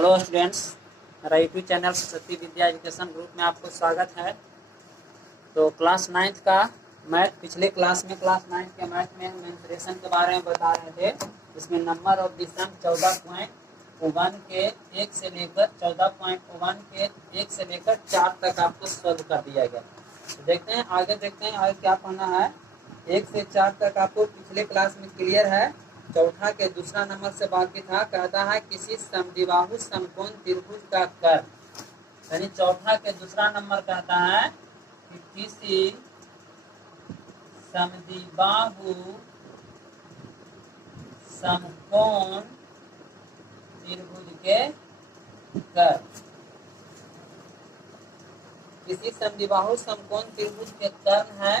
Hello students, मेरा YouTube channel Saraswati Vidya education group में आपको स्वागत है। तो क्लास 9th का मैथ, पिछले क्लास में क्लास 9th के मैथ में मेंसुरेशन के बारे में बता रहे थे। इसमें नंबर ऑफ द सम 14.1 के 1 से लेकर 14.1 के 1 से लेकर 4 तक आपको सॉल्व कर दिया गया। तो देखते हैं आगे क्या पढ़ना है। 1 से 4 तक आपको पिछले क्लास में क्लियर है। चौथा के दूसरा नंबर से बाकी था। कहता है किसी समद्विबाहु समकोण त्रिभुज का कर्ण, यानी चौथा के दूसरा नंबर कहता है कि किसी समद्विबाहु समकोण त्रिभुज के कर्ण, किसी समद्विबाहु समकोण त्रिभुज के कर्ण है।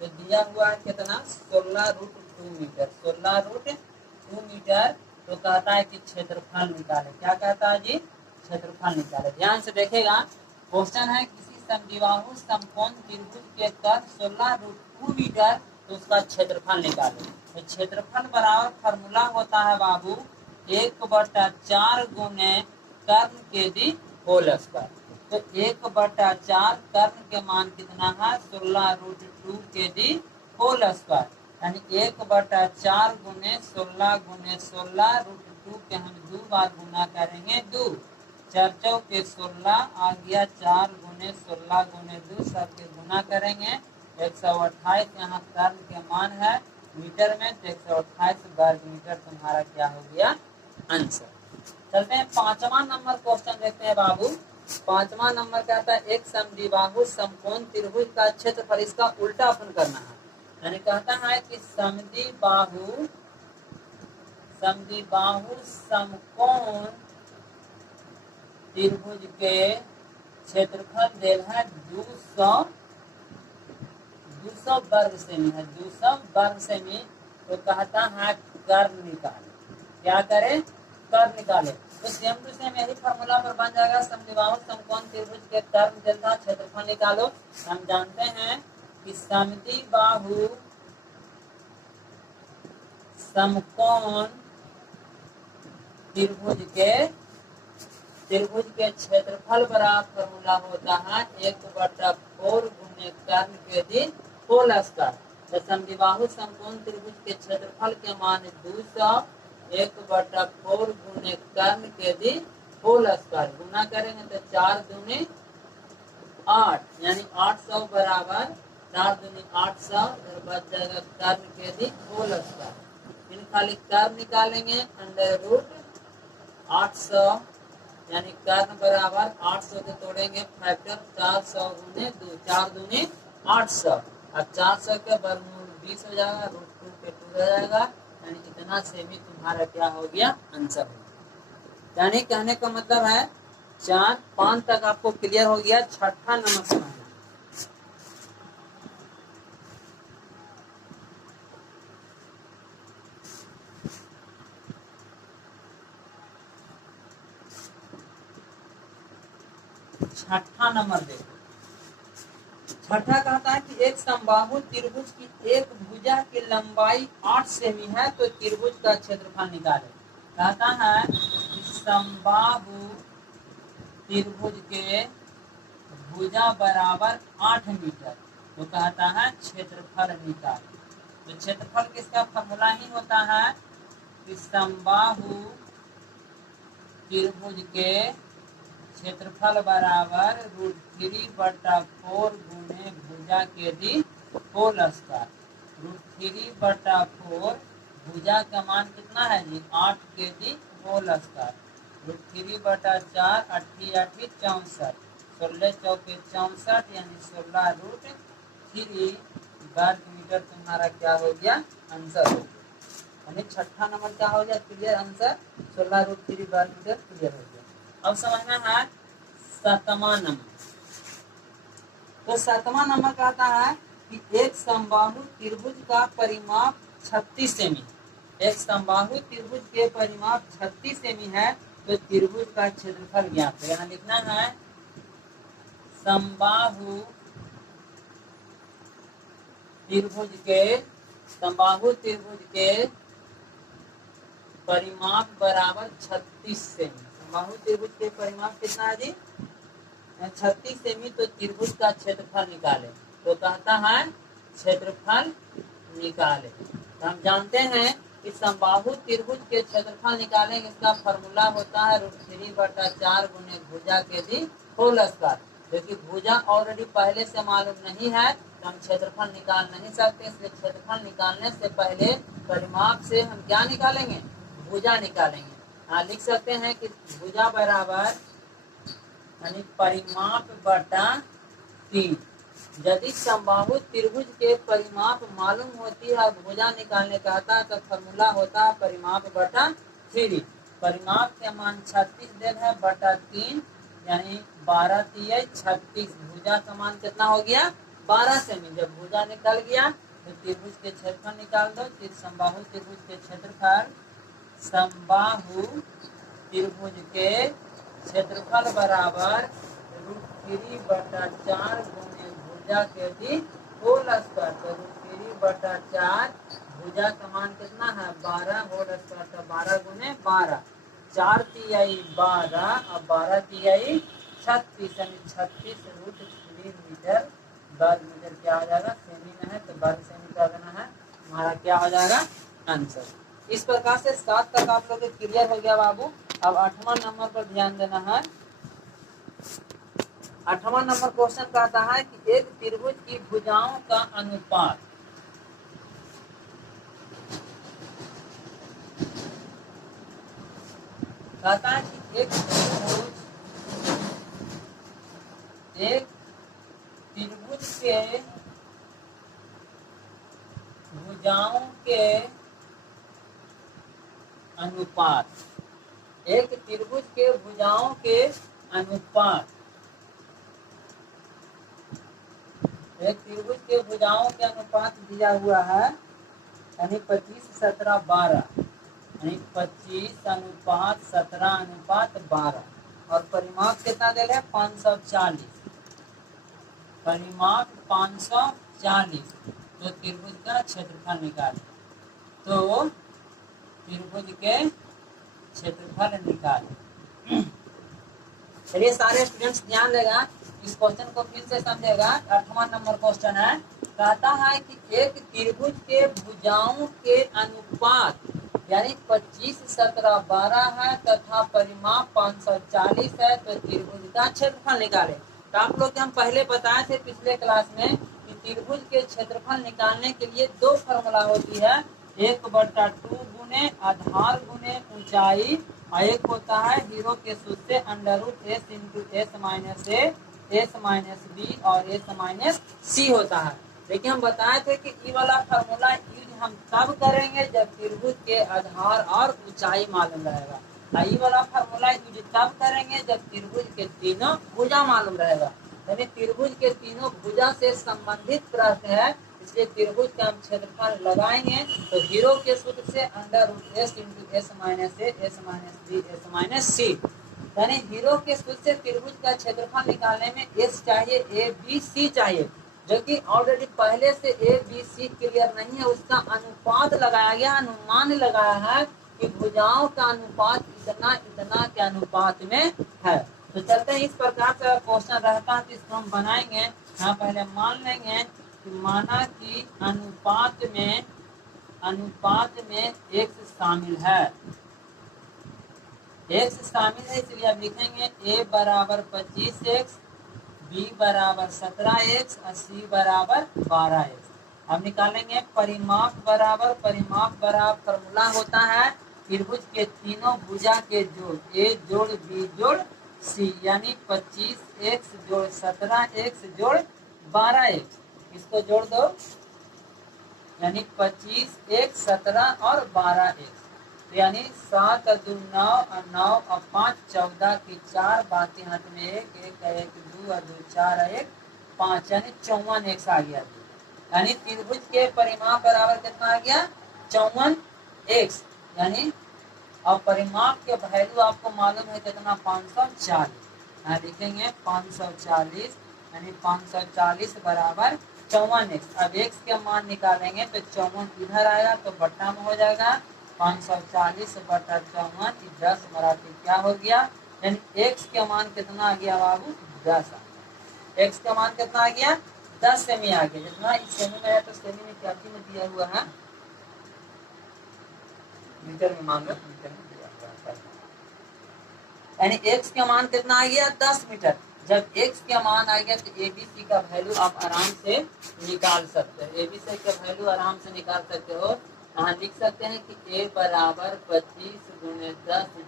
तो दिया हुआ है कितना, 16√2 मीटर, 16√2 मीटर। तो कहता है कि क्षेत्रफल निकाले। क्या कहता है जी, क्षेत्रफल निकाले। ध्यान से देखेगा, क्वेश्चन है किसी समद्विबाहु समकोण त्रिभुज के कर्ण 16√2 मीटर, तो उसका क्षेत्रफल निकाले। तो क्षेत्रफल बराबर फॉर्मूला होता है बाबू 1/4 गुने कर्ण के दी होल स्क्वायर। तो 1/4 कर्ण के मान कितना है, 16√2 के दी होल स्क्वायर, यानी 1/4 गुने 16 गुने 16√2 के हम 2 बार गुना करेंगे। 2 4 के 16 आ गया, 4 गुने 16 गुने 2 सबके गुना करेंगे। 128 यहाँ कर्ण के मान है मीटर में, तो 128 वर्ग मीटर तुम्हारा क्या हो गया, आंसर। चलते हैं पांचवा नंबर क्वेश्चन देखते हैं बाबू। पांचवा नंबर कहता है एक समद्विबाहु समकोण त्रिभुज का क्षेत्रफल, इसका उल्टा अपन करना है। यानी कहता है कि समद्विबाहु समकोण त्रिभुज के क्षेत्रफल देल है 200 वर्ग सेमी है, 200 वर्ग सेमी। तो कहता है कर्ण निकाले। क्या करे, कर्ण निकाले। तो सेम टू सेम यही फॉर्मूला पर बन जाएगा। समद्विबाहु समकोण त्रिभुज के कर्ण देता क्षेत्रफल निकालो। हम जानते हैं कि समद्विबाहु समकोण त्रिभुज के क्षेत्रफल बराबर फॉर्मूला होता है 1/4 गुने कर्ण के दी होल स्क्वायर। तो समद्विबाहु समकोण त्रिभुज के क्षेत्रफल के मान 200, 1/4 गुने कर्ण के दी होल स्क्वायर, गुना करेंगे तो 4 दूनी 8, यानी 800 बराबर 4 दूनी 800, बच जाएगा कर्ण के दी होल स्क्वायर। इन खाली कर्ण निकालेंगे, √800, यानी कर्ण बराबर 800 के तोड़ेंगे फैक्टर 400 गुने 2, 4 दूनी 800, अब 400 के वर्गमूल 20 हो जाएगा, √2 के 2 हो जाएगा, यानी इतना सेमी तुम्हारा क्या हो गया, आंसर हो गया। यानी कहने का मतलब है 4 5 तक आपको क्लियर हो गया। छठा नंबर समझना। छठा नंबर देखो। छठा कहता है कि एक समबाहु त्रिभुज की एक भुजा की लंबाई 8 सेमी है, तो त्रिभुज का क्षेत्रफल निकाले। कहता है कि समबाहु त्रिभुज के भुजा बराबर 8 मीटर, तो कहता है क्षेत्रफल निकाले। तो क्षेत्रफल किसका फॉर्मूला ही होता है कि समबाहु त्रिभुज के क्षेत्रफल बराबर √3/4 गुने भुजा के दी होल स्क्वायर। √3/4 भुजा का मान कितना है जी, 8 के दी होल स्क्वायर। √3/4 8 8 64, 16 चौके 64, यानी 16√3 वर्ग मीटर तुम्हारा क्या हो गया, आंसर हो गया। यानी छठा नंबर क्या हो गया, क्लियर आंसर 16√3 वर्ग मीटर क्लियर हो गया। अब समझना है सातवां नंबर। तो सातवां नंबर कहता है कि एक समबाहु त्रिभुज का परिमाप 36 सेमी, एक समबाहु त्रिभुज के परिमाप 36 सेमी है, तो त्रिभुज का क्षेत्रफल ज्ञात है। यहाँ लिखना है समबाहु त्रिभुज के परिमाप बराबर 36 सेमी, समबाहु त्रिभुज के परिमाप कितना है जी? 36 सेमी। तो त्रिभुज का क्षेत्रफल निकाले। तो कहता है क्षेत्रफल निकाले। तो हम जानते हैं कि समबाहु त्रिभुज के क्षेत्रफल निकालेंगे, इसका फॉर्मूला होता है √3/4 गुने भुजा के भी होल स्क्वायर। क्योंकि भुजा ऑलरेडी पहले से मालूम नहीं है तो हम क्षेत्रफल निकाल नहीं सकते, इसलिए क्षेत्रफल निकालने से पहले परिमाप से हम क्या निकालेंगे? भुजा निकालेंगे। लिख सकते हैं कि भुजा बराबर यानी परिमाप बटा 3। यदि समबाहु त्रिभुज के परिमाप मालूम होती है, भुजा निकालने का आता है, तो फॉर्मूला होता है परिमाप बटा 3। परिमाप के मान 36 देन है बटा 3 यानी 12 3 36। भुजा का मान कितना हो गया? 12 सेमी। जब भुजा निकल गया तो त्रिभुज के क्षेत्रफल निकाल दो। समबाहु त्रिभुज के क्षेत्रफल, समबाहु त्रिभुज के क्षेत्रफल बराबर √3/4 गुने भुजा के भी होल स्क्वायर। तो √3/4 भुजा का मान कितना है? 12 होल स्क्वायर। तो 12 गुने 12, 4 तिहाई 12 और 12 तिहाई 36 यानी 36√3 मीटर वर्ग मीटर क्या हो जाएगा? सेमी में है तो वर्ग सेमी कर देना है, हमारा क्या हो जाएगा? आंसर। इस प्रकार से 7 तक आप लोग क्लियर हो गया बाबू। अब 8वां नंबर पर ध्यान देना है। 8वां नंबर क्वेश्चन कहता है कि एक त्रिभुज की भुजाओं का अनुपात कहता है कि एक त्रिभुज के भुजाओं के अनुपात, एक त्रिभुज के भुजाओं के अनुपात, एक त्रिभुज के भुजाओं के अनुपात दिया हुआ है यानी 25 17 12 यानी 25 17 12 और परिमाप कितना दे रहे हैं? 540। परिमाप 540। तो त्रिभुज का क्षेत्रफल निकाले। तो त्रिभुज के क्षेत्रफल निकाले। चलिए सारे स्टूडेंट्स ध्यान देगा, इस क्वेश्चन को फिर से समझेगा। 8वां नंबर क्वेश्चन है, कहता है कि एक त्रिभुज के भुजाओं के अनुपात यानी 25 17 12 है तथा परिमाप 540 है। तो त्रिभुज का क्षेत्रफल निकाले। तो आप लोग हम पहले बताए थे पिछले क्लास में कि त्रिभुज के क्षेत्रफल निकालने के लिए 2 फॉर्मूला होती है, 1/2 गुने आधार गुने ऊंचाई और एक होता है हीरो के सूत्र से √s × s-a और s-c होता है। लेकिन हम बताए थे कि ये वाला फार्मूला यूज हम तब करेंगे जब त्रिभुज के आधार और ऊंचाई मालूम रहेगा। ये वाला फार्मूला यूज तब करेंगे जब त्रिभुज के तीनों भुजा मालूम रहेगा। यानी त्रिभुज के तीनों भुजा से संबंधित प्रश्न है, इसलिए त्रिभुज का हम क्षेत्रफल लगाएंगे। तो हीरो के सूत्र से √s × s-a s-c यानी हीरो के सूत्र से त्रिभुज का क्षेत्रफल निकालने में s चाहिए, a b c चाहिए, जो कि ऑलरेडी पहले से a b c क्लियर नहीं है, उसका अनुपात लगाया गया, अनुमान लगाया है कि भुजाओं का अनुपात इतना इतना के अनुपात में है। तो चलते हैं, इस प्रकार से क्वेश्चन रहता है तो इसको हम बनाएंगे। यहाँ पहले मान लेंगे कि माना कि अनुपात में x शामिल है, x शामिल है, इसलिए अब लिखेंगे a बराबर 25x, b बराबर 17x और c बराबर 12x। अब निकालेंगे परिमाप बराबर फॉर्मूला होता है त्रिभुज के तीनों भुजा के जोड़, a जोड़ b जोड़ c यानी 25x जोड़ 17x जोड़ 12x। इसको जोड़ दो यानी 25x 17 और 12x यानी 7 और 2 9 और 9 और 5 14 की 4 बाकी हाथ में 1 1 1 2 और 2 4 और 1 5 यानी 54x आ गया। यानी त्रिभुज के परिमाप बराबर कितना आ गया? 54x। यानी और परिमाप के वैल्यू आपको मालूम है कितना? 540। यहाँ लिखेंगे 540 यानी 540 बराबर 54x। अब x के मान निकालेंगे तो 54 इधर आएगा तो बट्टा में हो जाएगा 540/54 10 मराठी क्या हो गया, यानी x का मान कितना आ गया बाबू 10 आ गया। x का मान कितना आ गया 10 सेमी आ गया। जितना इस सेमी में है तो सेमी में क्या में दिया हुआ है, मीटर में मान लो, मीटर में दिया हुआ है, यानी x का मान कितना आ गया 10 मीटर। जब x का मान आ गया तो ABC का वैल्यू आप आराम से निकाल सकते हो। ABC का वैल्यू आराम से निकाल सकते हो। यहाँ लिख सकते हैं कि A बराबर 25 × 10 =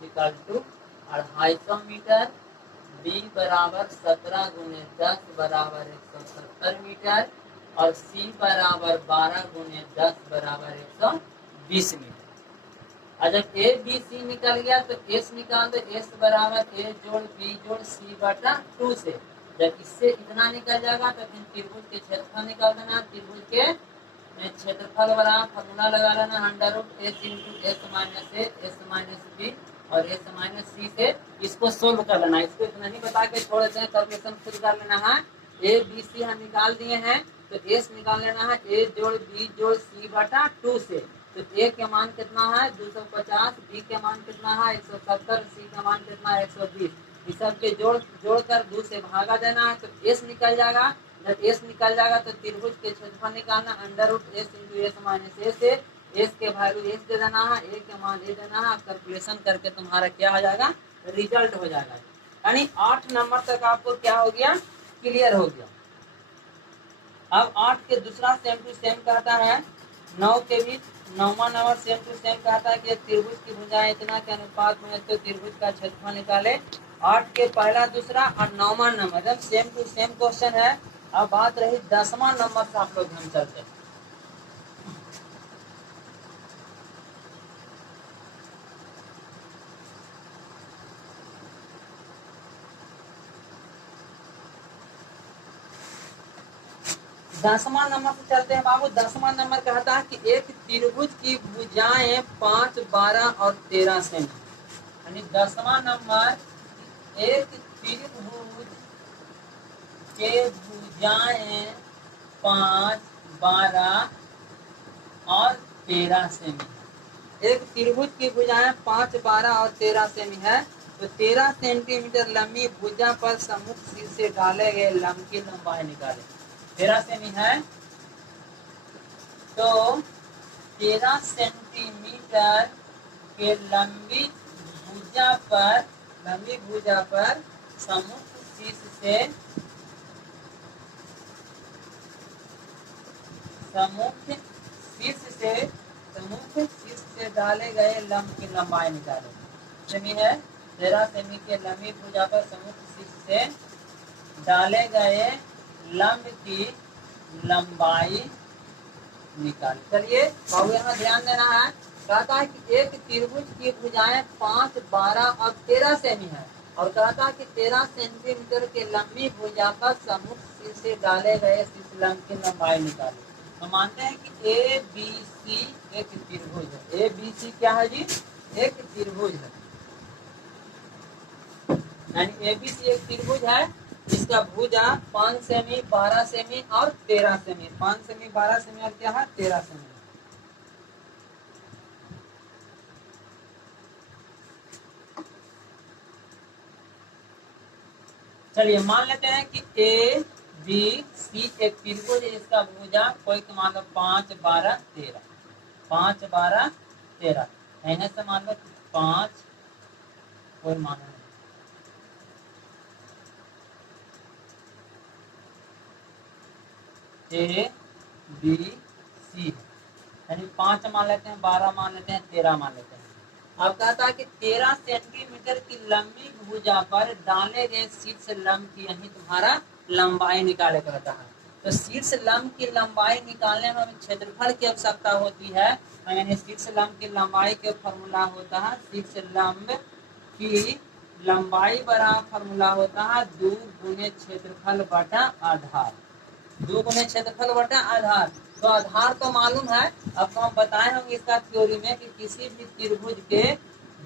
250 मीटर, B बराबर 17 × 10 बराबर 170 मीटर और C बराबर 12 × 10 बराबर 120 मीटर। और जब ए बी सी निकल गया तो एस निकाल दो, एस बराबर ए जोड़ बी जोड़ सी बटा 2 से। जब इससे इतना निकल जाएगा तो फिर त्रिभुज के क्षेत्रफल निकाल देना। त्रिभुज के क्षेत्रफल बराबर फॉर्मूला लगा लेना, √s × s - a s - b और s - c से इसको सोल्व कर लेना। इसको इतना ही बता के छोड़ देते हैं, कैलकुलेशन खुद कर लेना है। ए बी सी हम निकाल दिए हैं तो एस निकाल लेना है ए जोड़ बी जोड़ सी बटा 2 से। तो ए के मान कितना है 250, बी के मान कितना है 170, सी का मान कितना है 120। इस सब के जोड़कर 2 से भागा देना है तो एस निकल जाएगा। जब एस निकल जाएगा तो त्रिभुज के क्षेत्रफल निकालना, √s × s - a से एस के वैल्यू एस दे देना है, ए के मान ए देना है। कैलकुलेशन करके तुम्हारा क्या हो जाएगा, रिजल्ट हो जाएगा। यानी 8 नंबर तक आपको क्या हो गया, क्लियर हो गया। अब 8 के दूसरा सेम टू सेम कहता है 9 के बीच 9वां नंबर सेम टू सेम कहता है कि त्रिभुज की भुजाएं इतना के अनुपात में तो त्रिभुज का क्षेत्रफल निकाले। 8 के पहला दूसरा और 9वां नंबर जब सेम टू सेम क्वेश्चन है। अब बात रही 10वां नंबर से आप लोग हम चलते हैं। दसवां नंबर से चलते हैं बाबू। 10वां नंबर कहता है कि एक त्रिभुज की भुजाएं 5, 12 और 13 सेमी। यानी 10वां नंबर, एक त्रिभुज के भुजाएं 5, 12 और 13 सेमी। एक त्रिभुज की भुजाएं 5, 12 और 13 सेमी है तो 13 सेंटीमीटर लंबी भुजा पर सम्मुख सिर से डाले गए लंब की लंबाई निकाले। 13 सेमी है तो 13 सेंटीमीटर के लंबी भुजा पर सम्मुख शीर्ष से डाले गए लंब की लंबाई निकाले। सेमी है 13 सेमी के लंबी भुजा पर सम्मुख शीर्ष से डाले गए लंब की लंबाई निकाल। चलिए बाबू यहाँ ध्यान देना है। कहता है कि एक त्रिभुज की भुजाएं 5, 12 और 13 सेमी है और कहता है कि 13 सेंटीमीटर के लंबी भुजा पर सम्मुख शीर्ष से डाले गए शीर्ष लंब की लंबाई निकाले। तो मानते हैं कि ए बी सी एक त्रिभुज है। ए बी सी क्या है जी, एक त्रिभुज है। यानी ए बी सी एक त्रिभुज है जिसका भुजा 5 सेमी, 12 सेमी और 13 सेमी। 5 सेमी, 12 सेमी और क्या है 13 सेमी। चलिए मान लेते हैं कि ए बी सी एक त्रिभुज है जिसका भुजा कोई मान लो 5, 12, 13, 5, 12, 13। ऐसे से मान लो 5 कोई मान लो ए बी सी है, यानी 5 मान लेते हैं, 12 मान लेते हैं, 13 मान लेते हैं। अब कहता है कि 13 सेंटीमीटर की लंबी भुजा पर डाले गए शीर्ष लंब की यही तुम्हारा लंबाई निकाले कहता है। तो शीर्ष लंब की लंबाई निकालने में हमें क्षेत्रफल की आवश्यकता होती है। यानी शीर्ष लंब की लंबाई के फॉर्मूला होता है, शीर्ष लंब की लंबाई बराबर फॉर्मूला होता है 2 गुने क्षेत्रफल बटा आधार। 2 गुने क्षेत्रफल बटा आधार। तो आधार तो मालूम है, अब तो हम बताए होंगे इसका थ्योरी में कि किसी भी त्रिभुज के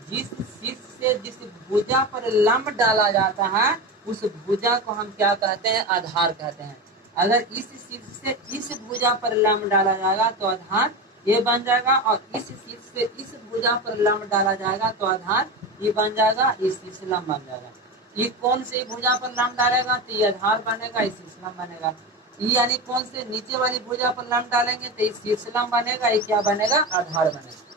जिस शीर्ष से जिस भुजा पर लंब डाला जाता है उस भुजा को हम क्या कहते हैं, आधार कहते हैं। अगर इस शीर्ष से इस भुजा पर लंब डाला जाएगा तो आधार ये बन जाएगा और इस शीर्ष पे इस भुजा पर लंब डाला जाएगा तो आधार ये बन जाएगा, इस लंब बन जाएगा। ये कौन से भुजा पर लंब डालेगा तो ये आधार बनेगा, इस लंब बनेगा। ये यानी कौन से नीचे वाली भुजा पर लंब डालेंगे तो इस शीर्षलम बनेगा, ये क्या बनेगा, आधार बनेगा।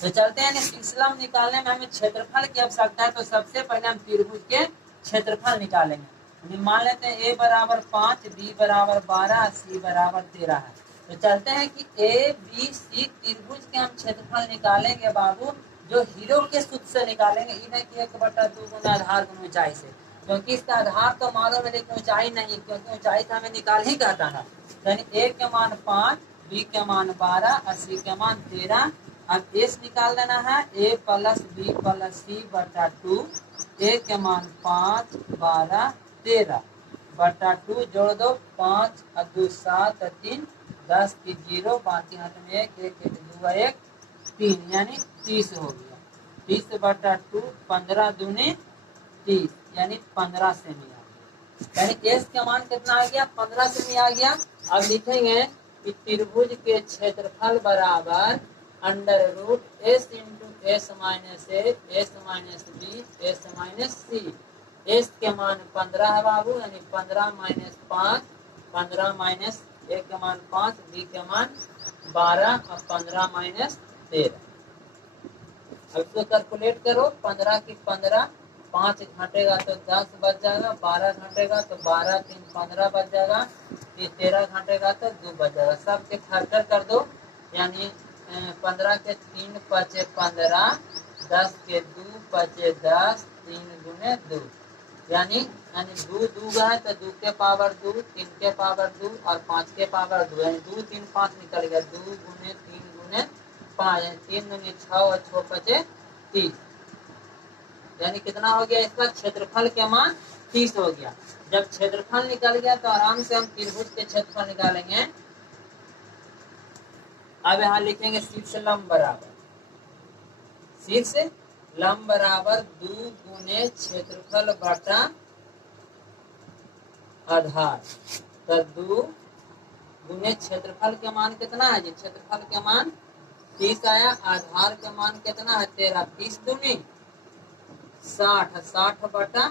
तो चलते हैं शीर्षलम निकालने में हमें क्षेत्रफल की आवश्यकता है। तो सबसे पहले हम त्रिभुज के क्षेत्रफल निकालेंगे। मान लेते हैं a बराबर 5, b बराबर 12, c बराबर 13 है। तो चलते हैं कि a b c त्रिभुज के हम क्षेत्रफल निकालेंगे बाबू, जो हीरो के सूत्र से निकालेंगे। ये नहीं कि 1/2 गुना आधार गुना ऊंचाई से, क्योंकि इसका आधार तो मालूम है लेकिन ऊंचाई नहीं, क्योंकि ऊंचाई तो हमें निकाल ही कहता था। यानी a के मान 5, b के मान 12 और c के मान 13। अब एस निकाल देना है, a प्लस बी प्लस सी बटा 2। a के मान 5, 12, 13 बटा 2 जोड़ दो, 5 और 2 7 और 3 10 की 0, बाकी हाथ में 1 1 1 2 1 3, यानी 30 हो गया। 30 बटा 2, 15 दूनी 30, यानी 15 सेमी आ गया। यानी एस का मान कितना आ गया, 15 सेमी आ गया। अब लिखेंगे कि त्रिभुज के क्षेत्रफल बराबर under root S into S minus A, S minus B, S minus C. S के मान 15 है बाबू, यानी 15 माइनस 5, 15 माइनस ए के मान 5, बी के मान 12 और 15 माइनस 13। अब इसको कैलकुलेट करो, 15 की 15, 5 घटेगा तो 10 बच जाएगा, 12 घटेगा तो 12, 3 15 बच जाएगा, 13 घटेगा तो 2 बच जाएगा। सब के फैक्टर कर दो, यानी 15 के 3 पचे 15, 10 के 2 पचे 10, 3 गुने 2, यानी 2 2 है तो 2 के पावर 2, 3 के पावर 2 और 5 के पावर 2, यानी 2 3 5 निकल गया। 2 गुने 3 गुने 5, 3 गुने 6 और 6 पचे 30, यानी कितना हो गया, इसका क्षेत्रफल के मान 30 हो गया। जब क्षेत्रफल निकल गया तो आराम से हम त्रिभुज के क्षेत्रफल निकालेंगे। अब यहाँ लिखेंगे शीर्ष लंब बराबर, शीर्ष लंब बराबर 2 गुने क्षेत्रफल बटा आधार। तो 2 गुने क्षेत्रफल के मान कितना है जी, क्षेत्रफल के मान 30 आया, आधार के मान कितना है 13, 30 दूनी 60, 60 बटा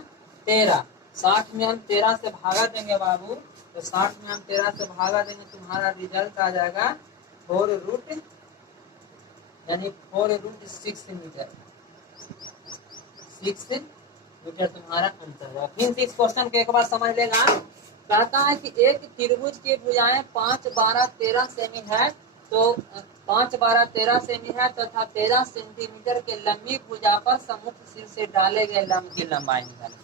13। 60 में हम 13 से भागा देंगे बाबू, तो 60 में हम 13 से भागा देंगे, तुम्हारा रिजल्ट आ जाएगा 4 रूट, यानी 4 रूट 6 मीटर। 6 मीटर तुम्हारा आंसर है। फिर इस क्वेश्चन को एक बार समझ लेगा। कहता है कि एक त्रिभुज की भुजाएं 5, 12, 13 सेमी है। तो 5, 12, 13 सेमी है तथा 13 सेंटीमीटर के लंबी भुजा पर सम्मुख सिर से डाले गए लंब की लंबाई निकालें।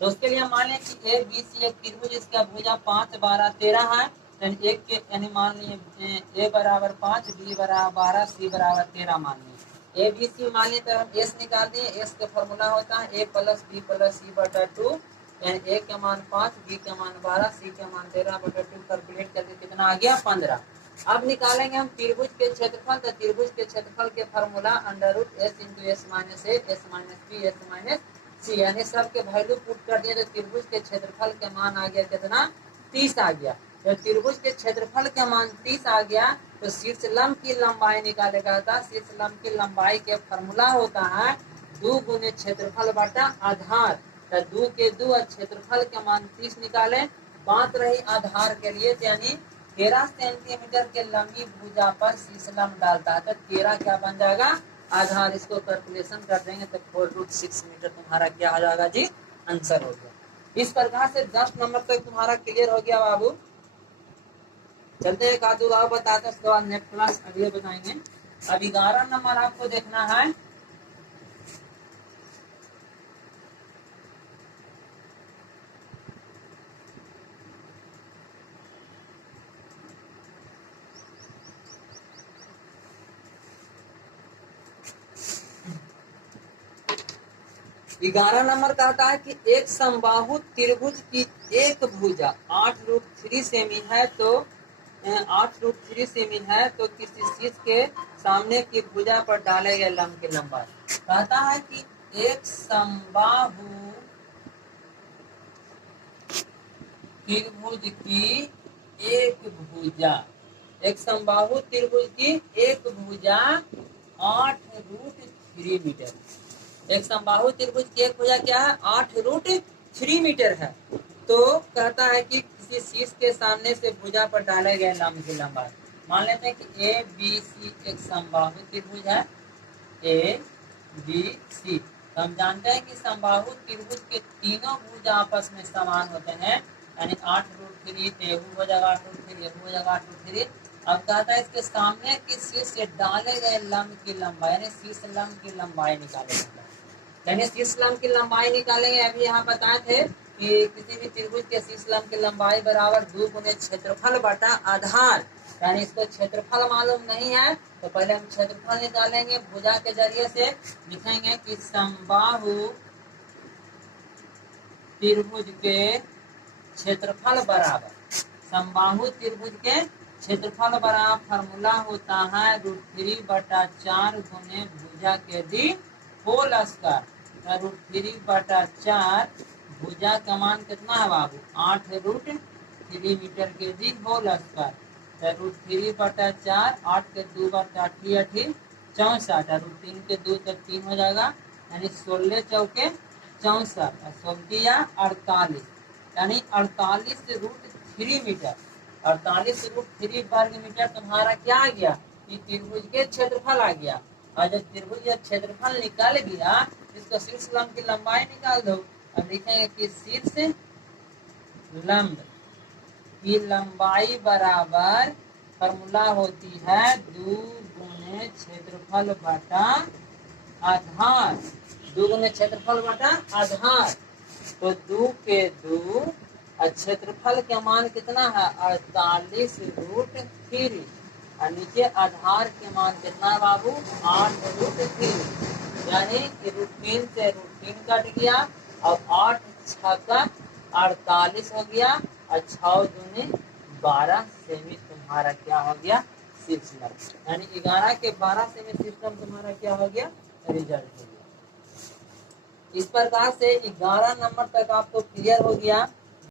तो उसके लिए मान लें कि ए बी सी एक त्रिभुज, इसका भुजा 5, 12, 13 है। एक के यानी मान लीजिए ए बराबर 5, बी बराबर 12, सी बराबर 13 मान लीजिए। ए बी सी मान लिए तो हम एस निकाल दिए। एस का फॉर्मूला होता है ए प्लस बी प्लस सी बटा 2, यानी ए के मान 5, बी के मान 12, सी के मान 13 बटा 2। कैलकुलेट करके कितना आ गया, 15। अब निकालेंगे हम त्रिभुज के क्षेत्रफल। तो त्रिभुज के क्षेत्रफल के formula under root S into S minus A, S minus B, S minus C, यानी सबके वैल्यू पुट कर दिया तो त्रिभुज के क्षेत्रफल के मान आ गया कितना, 30 आ गया। तो त्रिभुज के क्षेत्रफल के मान 30 आ गया तो शीर्ष लंब की लंबाई निकालेगा था। शीर्ष लंब की लंबाई के फॉर्मूला होता है 2 गुने क्षेत्रफल बटा आधार। तो 2 के 2 और क्षेत्रफल के मान 30 निकाले। बात रही आधार के लिए, यानी 13 सेंटीमीटर के लंबी भुजा पर शीर्ष लंब डालता है तो 13 क्या बन जाएगा, आधार। इसको कैलकुलेशन कर देंगे तो 4 रूट 6 मीटर तुम्हारा क्या आ जाएगा जी, आंसर हो गया। इस प्रकार से 10 नंबर तक तुम्हारा क्लियर हो गया बाबू। चलते एक आध और बताते हैं, उसके बाद नेक्स्ट क्लास अगले बताएंगे। अब 11 नंबर आपको देखना है। ग्यारह नंबर कहता है कि एक समबाहु त्रिभुज की एक भुजा 8 रूट 3 सेमी है। तो 8 रूट 3 सेमी है तो किसी चीज के सामने की भुजा पर डाले गए लंब की लंबाई। कहता है कि एक समबाहु त्रिभुज की एक भुजा, एक समबाहु त्रिभुज की एक भुजा 8√3 मीटर। एक समबाहु त्रिभुज की एक भुजा क्या है? 8√3 मीटर है। तो कहता है कि किसी शीर्ष के सामने से भुजा पर डाले गए लंब की लंबाई। मान लेते हैं कि ए बी सी एक समबाहु त्रिभुज है, ए बी सी। तो हम जानते हैं कि समबाहु त्रिभुज के तीनों भुज आपस में समान होते हैं, यानी 8√3 एहू हो जाएगा 8√3, एहू हो जाएगा 8√3। अब कहता है इसके सामने की शीर्ष से डाले गए लंब की लंबाई, यानी शीर्ष लंब की लंबाई निकालेंगे। यानी शीर्ष लंब की लंबाई निकालेंगे। अभी यहाँ बताए थे कि किसी भी त्रिभुज के शीर्ष लंब की लंबाई बराबर 2 गुने क्षेत्रफल बटा आधार। यानी इसको क्षेत्रफल मालूम नहीं है तो पहले हम क्षेत्रफल निकालेंगे। भुजा के जरिए से लिखेंगे कि समबाहु त्रिभुज के क्षेत्रफल बराबर, समबाहु त्रिभुज के क्षेत्रफल बराबर फार्मूला होता है √3/4 गुने भुजा के दी होल स्क्वायर। √3/4 भुजा का मान कितना है बाबू? 8√3 मीटर के दी होल स्क्वायर। √3/4, 8 के 2/8 64, √3 के 2 तक 3 हो जाएगा, यानी 16 चौके 64, 16 यानी 48√3 मीटर। 48√3 वर्ग मीटर तुम्हारा क्या आ गया? ये त्रिभुज के क्षेत्रफल आ गया। और जब त्रिभुज का क्षेत्रफल निकल गया इसको शीर्ष लंब की लंबाई निकाल दो। अब लिखेंगे कि शीर्ष लंब की लंबाई बराबर फॉर्मूला होती है 2 गुने क्षेत्रफल बटा आधार। 2 गुने क्षेत्रफल बटा आधार। तो 2 के 2 और क्षेत्रफल का मान कितना है? 48√3 और नीचे आधार के मान कितना है बाबू? 8√3। यानी कि √3 से √3 कट गया और 8 छक्का 48 हो गया और 6 दूनी 12 सेमी तुम्हारा क्या हो गया? शीर्ष लंब। यानी 11 के 12 सेमी शीर्ष लंब तुम्हारा क्या हो गया? रिजल्ट हो गया। इस प्रकार से 11 नंबर तक आपको क्लियर हो गया।